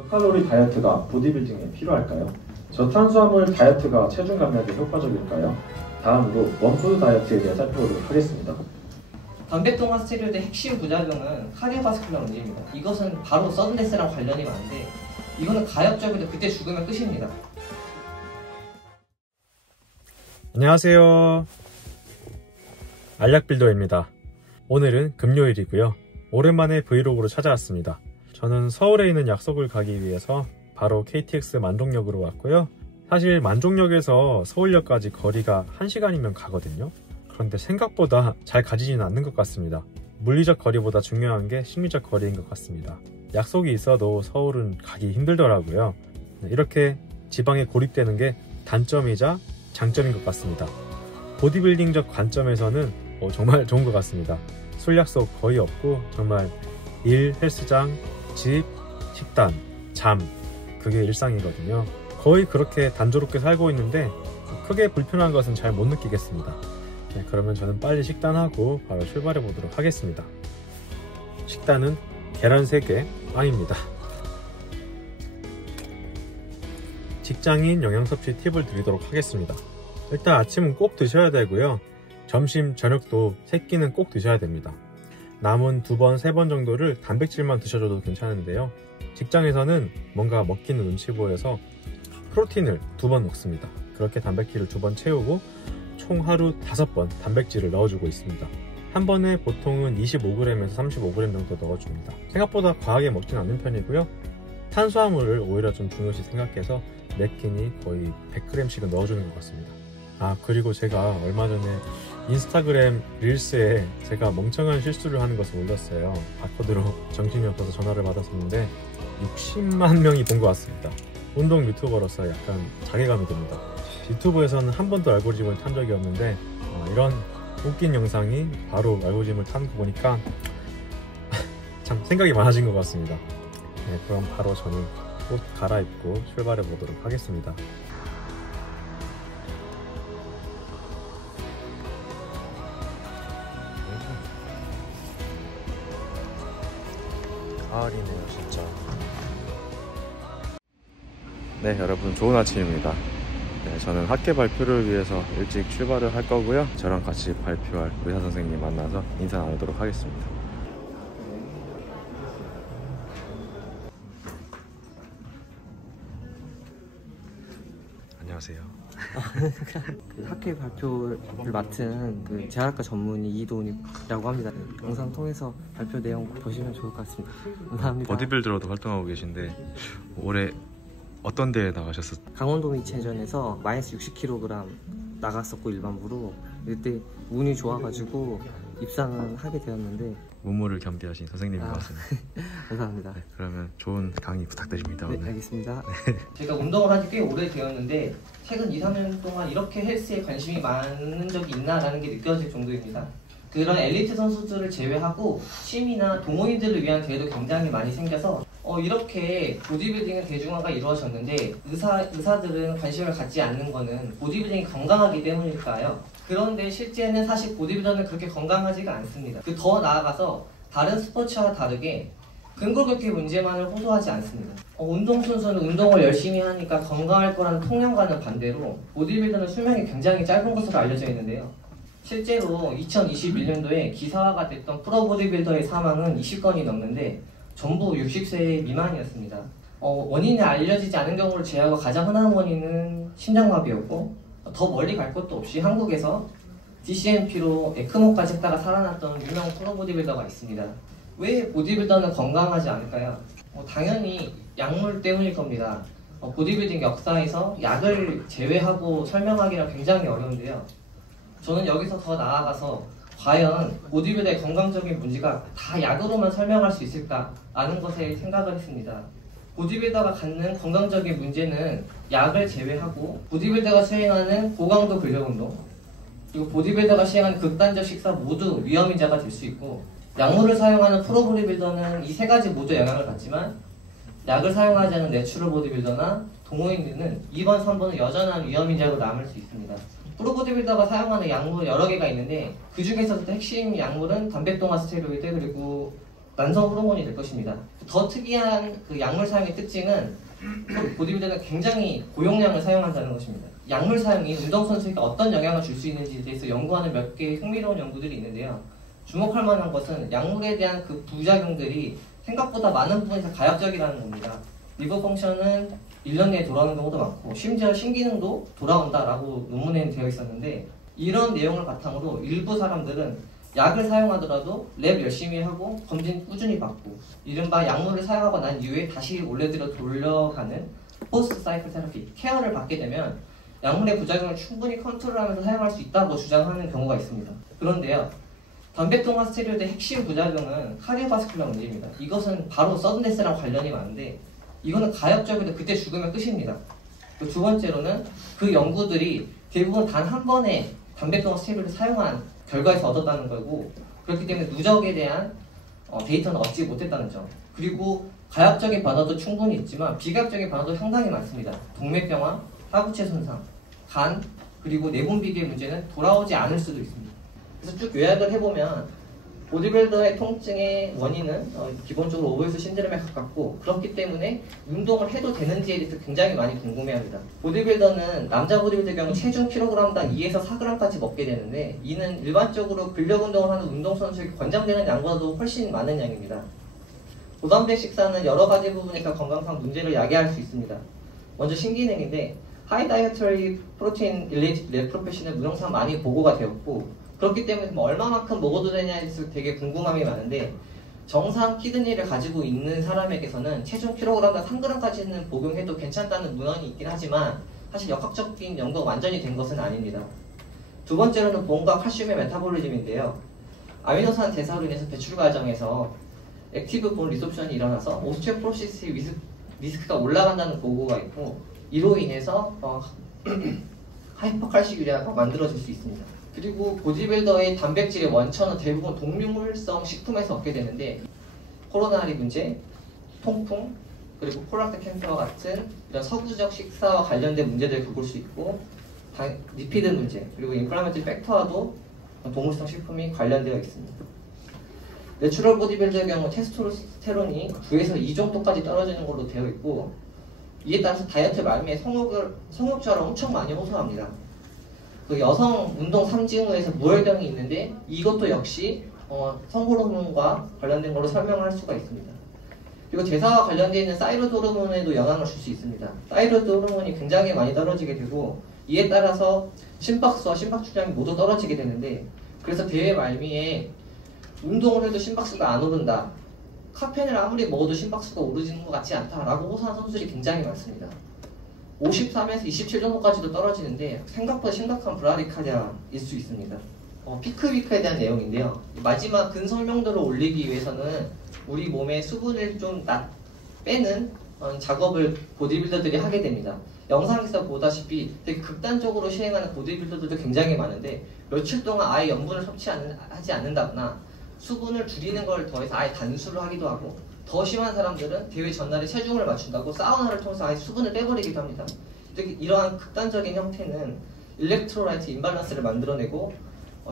저칼로리 다이어트가 보디빌딩에 필요할까요? 저탄수화물 다이어트가 체중 감량에 효과적일까요? 다음으로 원푸드 다이어트에 대해 살펴보도록 하겠습니다. 단백동화 스테로이드의 핵심 부작용은 카디오바스큘러 문제입니다. 이것은 바로 서든데스랑 관련이 많은데 이거는 가역적이도 그때 죽으면 끝입니다. 안녕하세요. 알약빌더입니다. 오늘은 금요일이고요. 오랜만에 브이로그로 찾아왔습니다. 저는 서울에 있는 약속을 가기 위해서 바로 KTX 만종역으로 왔고요. 사실 만종역에서 서울역까지 거리가 1시간이면 가거든요. 그런데 생각보다 잘 가지지는 않는 것 같습니다. 물리적 거리보다 중요한 게 심리적 거리인 것 같습니다. 약속이 있어도 서울은 가기 힘들더라고요. 이렇게 지방에 고립되는 게 단점이자 장점인 것 같습니다. 보디빌딩적 관점에서는 정말 좋은 것 같습니다. 술 약속 거의 없고 정말 일, 헬스장, 집, 식단, 잠 그게 일상이거든요. 거의 그렇게 단조롭게 살고 있는데 크게 불편한 것은 잘 못 느끼겠습니다. 네, 그러면 저는 빨리 식단하고 바로 출발해 보도록 하겠습니다. 식단은 계란 3개, 빵입니다. 직장인 영양 섭취 팁을 드리도록 하겠습니다. 일단 아침은 꼭 드셔야 되고요. 점심, 저녁도 3끼는 꼭 드셔야 됩니다. 남은 2번, 3번 정도를 단백질만 드셔줘도 괜찮은데요. 직장에서는 뭔가 먹기는 눈치 보여서 프로틴을 2번 먹습니다. 그렇게 단백질을 2번 채우고 총 하루 5번 단백질을 넣어주고 있습니다. 한 번에 보통은 25g에서 35g 정도 넣어줍니다. 생각보다 과하게 먹진 않는 편이고요. 탄수화물을 오히려 좀 중요시 생각해서 매 끼니 거의 100g씩은 넣어주는 것 같습니다. 그리고 제가 얼마 전에 인스타그램 릴스에 제가 멍청한 실수를 하는 것을 올렸어요. 바코드로 정신이 없어서 전화를 받았었는데 60만 명이 본 것 같습니다. 운동 유튜버로서 약간 자괴감이 듭니다. 유튜브에서는 한 번도 알고리즘을 탄 적이 없는데 이런 웃긴 영상이 바로 알고리즘을 탄 거 보니까 참 생각이 많아진 것 같습니다. 네, 그럼 바로 저는 옷 갈아입고 출발해 보도록 하겠습니다. 가을이네요 진짜. 네, 여러분 좋은 아침입니다. 네, 저는 학회 발표를 위해서 일찍 출발을 할 거고요. 저랑 같이 발표할 의사 선생님 만나서 인사 나누도록 하겠습니다. 안녕하세요. 그 학회 발표를 맡은 그 재활학과 전문의 이도훈이라고 합니다. 영상 통해서 발표 내용 보시면 좋을 것 같습니다. 감사합니다. 보디빌더로도 활동하고 계신데 올해 어떤 대회 나가셨었어요? 강원도 미체전에서 마이너스 60kg 나갔었고 일반부로 그때 운이 좋아가지고 입상을 하게 되었는데 무무를 겸비하신 선생님인 것 같습니다. 감사합니다. 네, 그러면 좋은 강의 부탁드립니다. 네, 오늘. 알겠습니다. 제가 운동을 한 지 꽤 오래되었는데 최근 2, 3년 동안 이렇게 헬스에 관심이 많은 적이 있나라는 게 느껴질 정도입니다. 그런 엘리트 선수들을 제외하고 취미나 동호인들을 위한 대회도 굉장히 많이 생겨서 이렇게 보디빌딩의 대중화가 이루어졌는데 의사들은 관심을 갖지 않는 거는 보디빌딩이 건강하기 때문일까요? 그런데 실제는 사실 보디빌더는 그렇게 건강하지가 않습니다. 더 나아가서 다른 스포츠와 다르게 근골격계 문제만을 호소하지 않습니다. 운동선수는 운동을 열심히 하니까 건강할 거라는 통념과는 반대로 보디빌더는 수명이 굉장히 짧은 것으로 알려져 있는데요. 실제로 2021년도에 기사화가 됐던 프로보디빌더의 사망은 20건이 넘는데 전부 60세 미만이었습니다. 원인이 알려지지 않은 경우를 제외하고 가장 흔한 원인은 심장마비였고 더 멀리 갈 것도 없이 한국에서 DCMP로 에크모까지 했다가 살아났던 유명 프로보디빌더가 있습니다. 왜 보디빌더는 건강하지 않을까요? 당연히 약물 때문일 겁니다. 보디빌딩 역사에서 약을 제외하고 설명하기가 굉장히 어려운데요. 저는 여기서 더 나아가서 과연 보디빌더의 건강적인 문제가 다 약으로만 설명할 수 있을까라는 것에 생각을 했습니다. 보디빌더가 갖는 건강적인 문제는 약을 제외하고 보디빌더가 수행하는 고강도 근력운동 그리고 보디빌더가 시행하는 극단적 식사 모두 위험인자가 될 수 있고 약물을 사용하는 프로보디빌더는 이 3가지 모두 영향을 받지만 약을 사용하지 않은 내추럴 보디빌더나 동호인들은 2번, 3번은 여전한 위험인자로 남을 수 있습니다. 프로보디빌더가 사용하는 약물 여러 개가 있는데 그 중에서도 핵심 약물은 단백동화 스테로이드 그리고 남성 호르몬이 될 것입니다. 더 특이한 그 약물 사용의 특징은 보디빌더는 굉장히 고용량을 사용한다는 것입니다. 약물 사용이 운동선수에게 어떤 영향을 줄 수 있는지에 대해서 연구하는 몇 개의 흥미로운 연구들이 있는데요. 주목할 만한 것은 약물에 대한 그 부작용들이 생각보다 많은 부분에서 가역적이라는 겁니다. 리버 펑션은 1년 내에 돌아오는 경우도 많고 심지어 신기능도 돌아온다라고 논문에는 되어 있었는데, 이런 내용을 바탕으로 일부 사람들은 약을 사용하더라도 랩 열심히 하고 검진 꾸준히 받고 이른바 약물을 사용하고 난 이후에 다시 원래대로 돌려가는 포스트 사이클 테라피 케어를 받게 되면 약물의 부작용을 충분히 컨트롤하면서 사용할 수 있다고 주장하는 경우가 있습니다. 그런데요, 단백동화 스테로이드의 핵심 부작용은 카디오바스큘러 문제입니다. 이것은 바로 서든데스랑 관련이 많은데 이거는 가역적이도 그때 죽으면 끝입니다. 두 번째로는 그 연구들이 대부분 단 한 번에 단백동화 스테로이드를 사용한 결과에서 얻었다는 거고, 그렇기 때문에 누적에 대한 데이터는 얻지 못했다는 점. 그리고 가역적인 변화도 충분히 있지만 비가역적인 변화도 상당히 많습니다. 동맥경화, 하부체 손상, 간, 그리고 내분비계의 문제는 돌아오지 않을 수도 있습니다. 그래서 쭉 요약을 해보면 보디빌더의 통증의 원인은 기본적으로 오버유스 신드롬에 가깝고, 그렇기 때문에 운동을 해도 되는지에 대해서 굉장히 많이 궁금해합니다. 보디빌더는 남자 보디빌더의 경우 체중 kg당 2에서 4g까지 먹게 되는데, 이는 일반적으로 근력 운동을 하는 운동선수에게 권장되는 양보다도 훨씬 많은 양입니다. 고단백 식사는 여러 가지 부분에서 건강상 문제를 야기할 수 있습니다. 먼저 신기능인데 하이 다이어터리 프로테인 릴레이티드 레프로페신은 무증상 많이 보고가 되었고, 그렇기 때문에 얼마만큼 먹어도 되냐에 대해서 되게 궁금함이 많은데, 정상 키드니를 가지고 있는 사람에게서는 체중 kg당 3g까지는 복용해도 괜찮다는 문헌이 있긴 하지만 사실 역학적인 연구가 완전히 된 것은 아닙니다. 두 번째로는 본과 칼슘의 메타볼리즘인데요. 아미노산 대사로 인해서 배출 과정에서 액티브 본 리소프션이 일어나서 오스티오포로시스의 리스크가 올라간다는 보고가 있고, 이로 인해서 하이퍼칼시유리아가 만들어질 수 있습니다. 그리고 보디빌더의 단백질의 원천은 대부분 동류물성 식품에서 얻게 되는데, 코로나리 문제, 통풍, 그리고 콜렉트 캔서와 같은 이런 서구적 식사와 관련된 문제들을 겪을 수 있고, 리피드 문제, 그리고 인플라메이터리 팩터와도 동물성 식품이 관련되어 있습니다. 내추럴 보디빌더의 경우 테스토스테론이 9에서 2 정도까지 떨어지는 걸로 되어 있고, 이에 따라서 다이어트 말미에 성욕처럼 엄청 많이 호소합니다. 그 여성 운동 3징후에서 무혈병이 있는데 이것도 역시 성호르몬과 관련된 걸로 설명을 할 수가 있습니다. 그리고 대사와 관련되어 있는 사이로드 호르몬에도 영향을 줄 수 있습니다. 사이로드 호르몬이 굉장히 많이 떨어지게 되고, 이에 따라서 심박수와 심박주량이 모두 떨어지게 되는데, 그래서 대회 말미에 운동을 해도 심박수가 안 오른다, 카페인을 아무리 먹어도 심박수가 오르지는 것 같지 않다라고 호소하는 선수들이 굉장히 많습니다. 53에서 27 정도까지도 떨어지는데 생각보다 심각한 브라디카디아일 수 있습니다. 피크위크에 대한 내용인데요. 마지막 근설명도를 올리기 위해서는 우리 몸에 수분을 좀 빼는 작업을 보디빌더들이 하게 됩니다. 영상에서 보다시피 되게 극단적으로 시행하는 보디빌더들도 굉장히 많은데, 며칠 동안 아예 염분을 섭취하지 않는다거나 수분을 줄이는 걸 더해서 아예 단수를 하기도 하고, 더 심한 사람들은 대회 전날에 체중을 맞춘다고 사우나를 통해서 아예 수분을 빼버리기도 합니다. 이러한 극단적인 형태는 일렉트로라이트 임밸런스를 만들어내고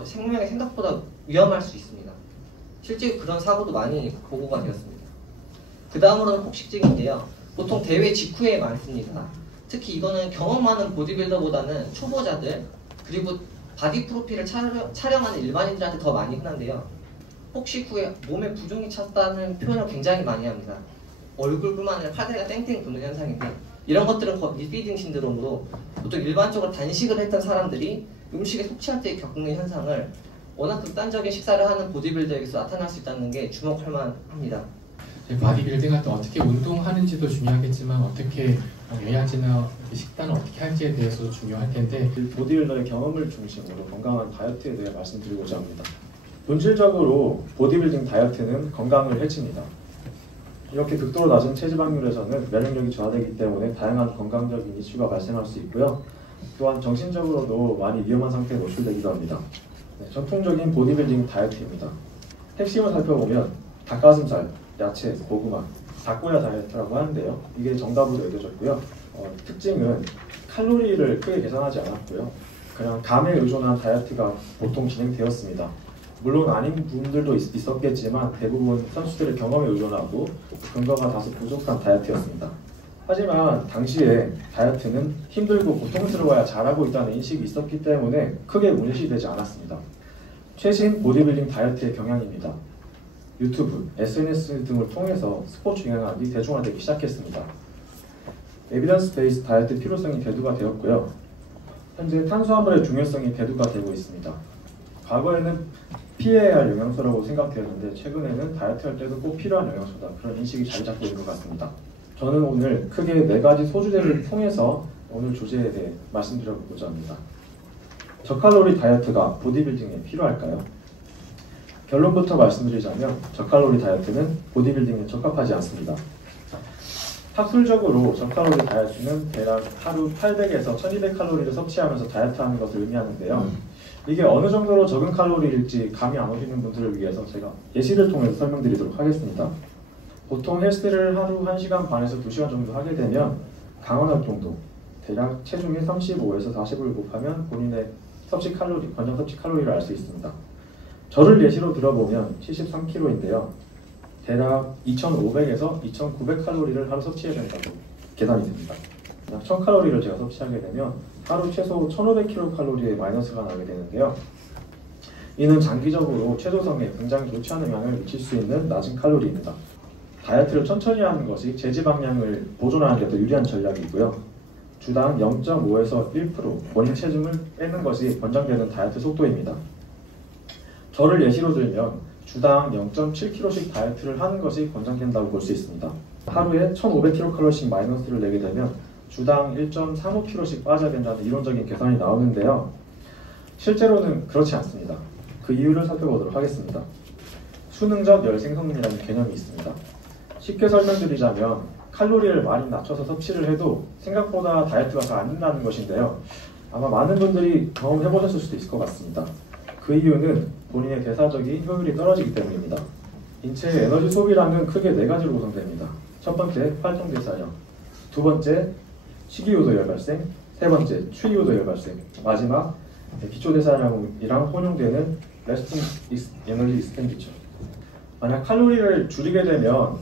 생명에 생각보다 위험할 수 있습니다. 실제 그런 사고도 많이 보고가 되었습니다. 그 다음으로는 폭식증인데요. 보통 대회 직후에 많습니다. 특히 이거는 경험 많은 보디빌더보다는 초보자들, 그리고 바디 프로필을 촬영하는 일반인들한테 더 많이 흔한데요. 폭식 후에 몸에 부종이 찼다는 표현을 굉장히 많이 합니다. 얼굴뿐만 아니라 팔다리가 땡땡 도는 현상인데, 이런 것들은 밀피딩 신드롬으로 보통 일반적으로 단식을 했던 사람들이 음식에 섭취할 때 겪는 현상을 워낙 극단적인 식사를 하는 보디빌더에게서 나타날 수 있다는 게 주목할 만합니다. 바디빌딩 할 때 어떻게 운동하는지도 중요하겠지만 어떻게 영양제나 식단을 어떻게 할지에 대해서도 중요할 텐데, 보디빌더의 경험을 중심으로 건강한 다이어트에 대해 말씀드리고자 합니다. 본질적으로 보디빌딩 다이어트는 건강을 해칩니다. 이렇게 극도로 낮은 체지방률에서는 면역력이 저하되기 때문에 다양한 건강적인 이슈가 발생할 수 있고요. 또한 정신적으로도 많이 위험한 상태에 노출되기도 합니다. 전통적인 보디빌딩 다이어트입니다. 핵심을 살펴보면 닭가슴살, 야채, 고구마, 닭고야 다이어트라고 하는데요. 이게 정답으로 여겨졌고요. 특징은 칼로리를 크게 계산하지 않았고요. 그냥 감에 의존한 다이어트가 보통 진행되었습니다. 물론 아닌 분들도 있었겠지만 대부분 선수들의 경험에 의존하고 근거가 다소 부족한 다이어트였습니다. 하지만 당시에 다이어트는 힘들고 고통스러워야 잘하고 있다는 인식이 있었기 때문에 크게 문제시되지 않았습니다. 최신 보디빌딩 다이어트의 경향입니다. 유튜브, SNS 등을 통해서 스포츠 영양학이 대중화되기 시작했습니다. 에비던스 베이스 다이어트 필요성이 대두가 되었고요. 현재 탄수화물의 중요성이 대두가 되고 있습니다. 과거에는 피해야 할 영양소라고 생각되었는데 최근에는 다이어트할 때도 꼭 필요한 영양소다, 그런 인식이 자리 잡고 있는 것 같습니다. 저는 오늘 크게 4가지 소주제를 통해서 오늘 주제에 대해 말씀드려보고자 합니다. 저칼로리 다이어트가 보디빌딩에 필요할까요? 결론부터 말씀드리자면 저칼로리 다이어트는 보디빌딩에 적합하지 않습니다. 학술적으로 저칼로리 다이어트는 대략 하루 800에서 1200칼로리를 섭취하면서 다이어트하는 것을 의미하는데요. 이게 어느 정도로 적은 칼로리일지 감이 안 오시는 분들을 위해서 제가 예시를 통해서 설명드리도록 하겠습니다. 보통 헬스를 하루 1시간 반에서 2시간 정도 하게 되면 강원활동도 대략 체중의 35에서 40을 곱하면 본인의 섭취 칼로리, 권장 섭취 칼로리를 알 수 있습니다. 저를 예시로 들어보면 73kg인데요. 대략 2,500에서 2,900칼로리를 하루 섭취해야 된다고 계산이 됩니다. 약 1,000칼로리를 제가 섭취하게 되면 하루 최소 1,500kcal의 마이너스가 나게 되는데요. 이는 장기적으로 체조성에 굉장히 좋지 않은 영향을 미칠 수 있는 낮은 칼로리입니다. 다이어트를 천천히 하는 것이 제지방량을 보존하는 데 더 유리한 전략이고요. 주당 0.5에서 1% 본인 체중을 빼는 것이 권장되는 다이어트 속도입니다. 저를 예시로 들면 주당 0.7kg씩 다이어트를 하는 것이 권장된다고 볼 수 있습니다. 하루에 1,500kcal씩 마이너스를 내게 되면 주당 1.35kg씩 빠져야 된다는 이론적인 계산이 나오는데요. 실제로는 그렇지 않습니다. 그 이유를 살펴보도록 하겠습니다. 수능적 열 생성이라는 개념이 있습니다. 쉽게 설명드리자면 칼로리를 많이 낮춰서 섭취를 해도 생각보다 다이어트가 잘 안 된다는 것인데요. 아마 많은 분들이 경험해보셨을 수도 있을 것 같습니다. 그 이유는 본인의 대사적인 효율이 떨어지기 때문입니다. 인체의 에너지 소비량은 크게 4가지로 구성됩니다. 첫 번째, 활동대사량. 두 번째, 식이요도열 발생. 세 번째, 추이요도열 발생. 마지막, 기초대사량이랑 혼용되는 레스팅 에너지 익스펜디처. 만약 칼로리를 줄이게 되면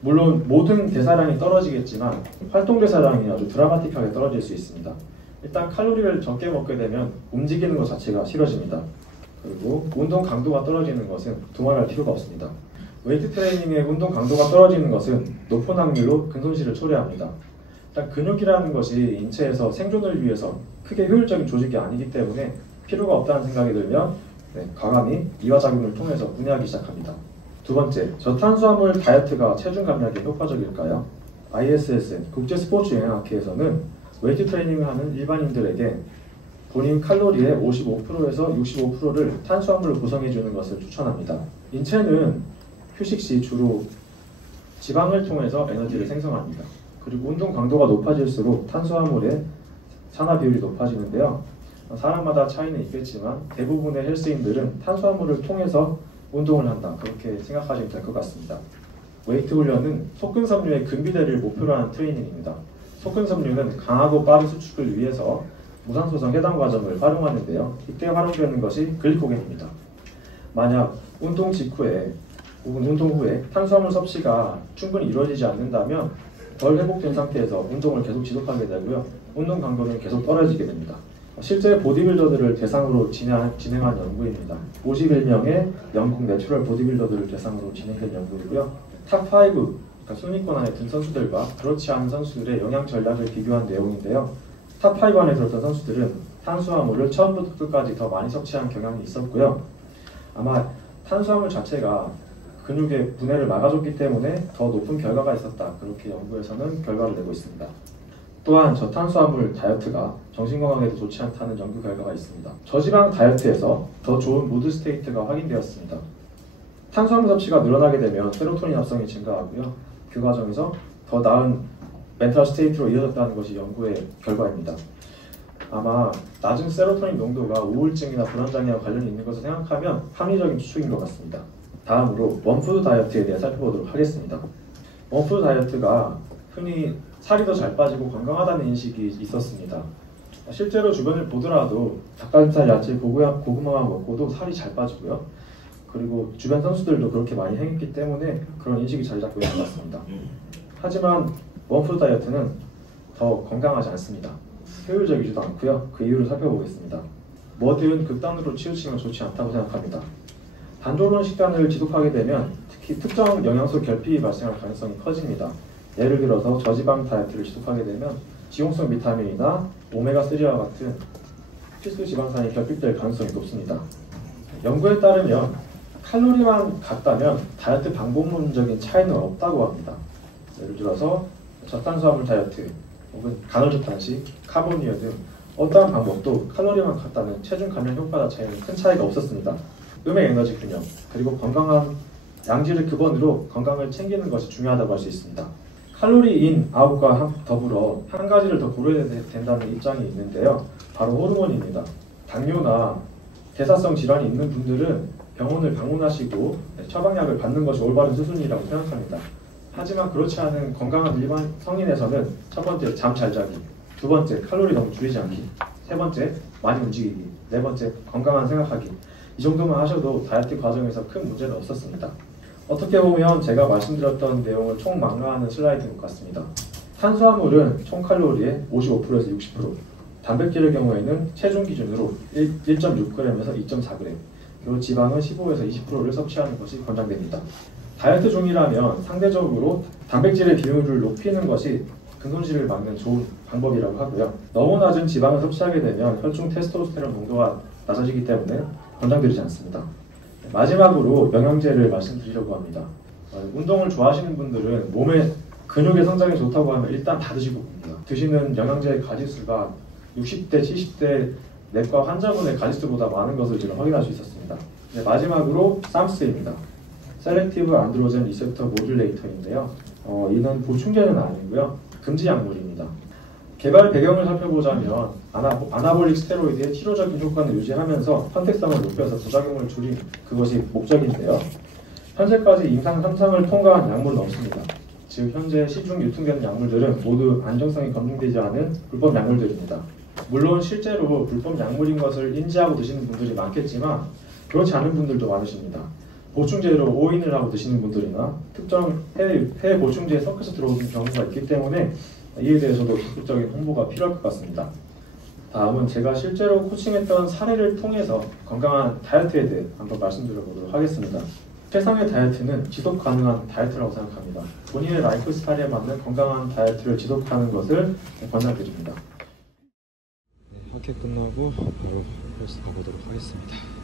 물론 모든 대사량이 떨어지겠지만 활동대사량이 아주 드라마틱하게 떨어질 수 있습니다. 일단 칼로리를 적게 먹게 되면 움직이는 것 자체가 싫어집니다. 그리고 운동 강도가 떨어지는 것은 두말할 필요가 없습니다. 웨이트 트레이닝의 운동 강도가 떨어지는 것은 높은 확률로 근손실을 초래합니다. 일단 근육이라는 것이 인체에서 생존을 위해서 크게 효율적인 조직이 아니기 때문에 필요가 없다는 생각이 들면 과감히 이화작용을 통해서 분해하기 시작합니다. 두 번째, 저탄수화물 다이어트가 체중 감량에 효과적일까요? ISSN, 국제스포츠영양학회에서는 웨이트 트레이닝을 하는 일반인들에게 본인 칼로리의 55%에서 65%를 탄수화물로 구성해주는 것을 추천합니다. 인체는 휴식 시 주로 지방을 통해서 에너지를 생성합니다. 그리고 운동 강도가 높아질수록 탄수화물의 산화 비율이 높아지는데요. 사람마다 차이는 있겠지만 대부분의 헬스인들은 탄수화물을 통해서 운동을 한다, 그렇게 생각하시면 될 것 같습니다. 웨이트 훈련은 속근섬유의 근비대를 목표로 하는 트레이닝입니다. 속근섬유는 강하고 빠른 수축을 위해서 무산소성 해당 과정을 활용하는데요. 이때 활용되는 것이 글리코겐입니다. 만약 운동 직후에 혹은 운동 후에 탄수화물 섭취가 충분히 이루어지지 않는다면 덜 회복된 상태에서 운동을 계속 지속하게 되고요. 운동 강도는 계속 떨어지게 됩니다. 실제 보디빌더들을 대상으로 진행한 연구입니다. 51명의 영국 내추럴 보디빌더들을 대상으로 진행된 연구이고요. 탑5, 그러니까 순위권 안에 든 선수들과 그렇지 않은 선수들의 영양 전략을 비교한 내용인데요. 탑5 안에 들었던 선수들은 탄수화물을 처음부터 끝까지 더 많이 섭취한 경향이 있었고요. 아마 탄수화물 자체가 근육의 분해를 막아줬기 때문에 더 높은 결과가 있었다, 그렇게 연구에서는 결과를 내고 있습니다. 또한 저탄수화물 다이어트가 정신건강에도 좋지 않다는 연구 결과가 있습니다. 저지방 다이어트에서 더 좋은 무드 스테이트가 확인되었습니다. 탄수화물 섭취가 늘어나게 되면 세로토닌 합성이 증가하고요. 그 과정에서 더 나은 멘탈 스테이트로 이어졌다는 것이 연구의 결과입니다. 아마 낮은 세로토닌 농도가 우울증이나 불안장애와 관련이 있는 것을 생각하면 합리적인 추측인 것 같습니다. 다음으로 원푸드 다이어트에 대해 살펴보도록 하겠습니다. 원푸드 다이어트가 흔히 살이 더 잘 빠지고 건강하다는 인식이 있었습니다. 실제로 주변을 보더라도 닭가슴살, 야채, 고구마만 먹고도 살이 잘 빠지고요. 그리고 주변 선수들도 그렇게 많이 행했기 때문에 그런 인식이 자리 잡고 있는 것 같습니다. 하지만 원푸드 다이어트는 더 건강하지 않습니다. 효율적이지도 않고요. 그 이유를 살펴보겠습니다. 뭐든 극단으로 치우치면 좋지 않다고 생각합니다. 단조로운 식단을 지속하게 되면 특히 특정 영양소 결핍이 발생할 가능성이 커집니다. 예를 들어서 저지방 다이어트를 지속하게 되면 지용성 비타민이나 오메가3와 같은 필수 지방산이 결핍될 가능성이 높습니다. 연구에 따르면 칼로리만 같다면 다이어트 방법론적인 차이는 없다고 합니다. 예를 들어서 저탄수화물 다이어트 혹은 간헐적 단식, 카보니어 등 어떠한 방법도 칼로리만 같다면 체중 감량 효과 자체에는 큰 차이가 없었습니다. 음의 에너지 균형, 그리고 건강한 양질의 기본으로 건강을 챙기는 것이 중요하다고 할 수 있습니다. 칼로리 인, 아웃과 더불어 한 가지를 더 고려해야 된다는 입장이 있는데요. 바로 호르몬입니다. 당뇨나 대사성 질환이 있는 분들은 병원을 방문하시고 처방약을 받는 것이 올바른 수순이라고 생각합니다. 하지만 그렇지 않은 건강한 일반 성인에서는 첫 번째, 잠 잘 자기, 두 번째, 칼로리 너무 줄이지 않기, 세 번째, 많이 움직이기, 네 번째, 건강한 생각하기. 이 정도만 하셔도 다이어트 과정에서 큰 문제는 없었습니다. 어떻게 보면 제가 말씀드렸던 내용을 총망라하는 슬라이드인 것 같습니다. 탄수화물은 총 칼로리의 55%에서 60%, 단백질의 경우에는 체중 기준으로 1.6g에서 2.4g, 그리고 지방은 15에서 20%를 섭취하는 것이 권장됩니다. 다이어트 중이라면 상대적으로 단백질의 비율을 높이는 것이 근손실을 막는 좋은 방법이라고 하고요. 너무 낮은 지방을 섭취하게 되면 혈중 테스토스테론 농도가 낮아지기 때문에 권장드리지 않습니다. 마지막으로 영양제를 말씀드리려고 합니다. 운동을 좋아하시는 분들은 몸의 근육의 성장에 좋다고 하면 일단 다 드시고 봅니다. 드시는 영양제의 가지수가 60대, 70대 내과 환자분의 가지수보다 많은 것을 제가 확인할 수 있었습니다. 마지막으로 쌈스입니다. 셀렉티브 안드로젠 리셉터 모듈레이터인데요. 이는 보충제는 아니고요. 금지 약물입니다. 개발 배경을 살펴보자면 아나볼릭 스테로이드의 치료적인 효과는 유지하면서 선택성을 높여서 부작용을 줄인 그것이 목적인데요. 현재까지 임상 3상을 통과한 약물은 없습니다. 즉 현재 시중 유통되는 약물들은 모두 안정성이 검증되지 않은 불법 약물들입니다. 물론 실제로 불법 약물인 것을 인지하고 드시는 분들이 많겠지만 그렇지 않은 분들도 많으십니다. 보충제로 오인을 하고 드시는 분들이나 특정 해외 보충제에 섞여서 들어오는 경우가 있기 때문에 이에 대해서도 적극적인 홍보가 필요할 것 같습니다. 다음은 제가 실제로 코칭했던 사례를 통해서 건강한 다이어트에 대해 한번 말씀드려보도록 하겠습니다. 최상의 다이어트는 지속 가능한 다이어트라고 생각합니다. 본인의 라이프 스타일에 맞는 건강한 다이어트를 지속하는 것을 권장드립니다. 학회 끝나고 바로 헬스 가보도록 하겠습니다.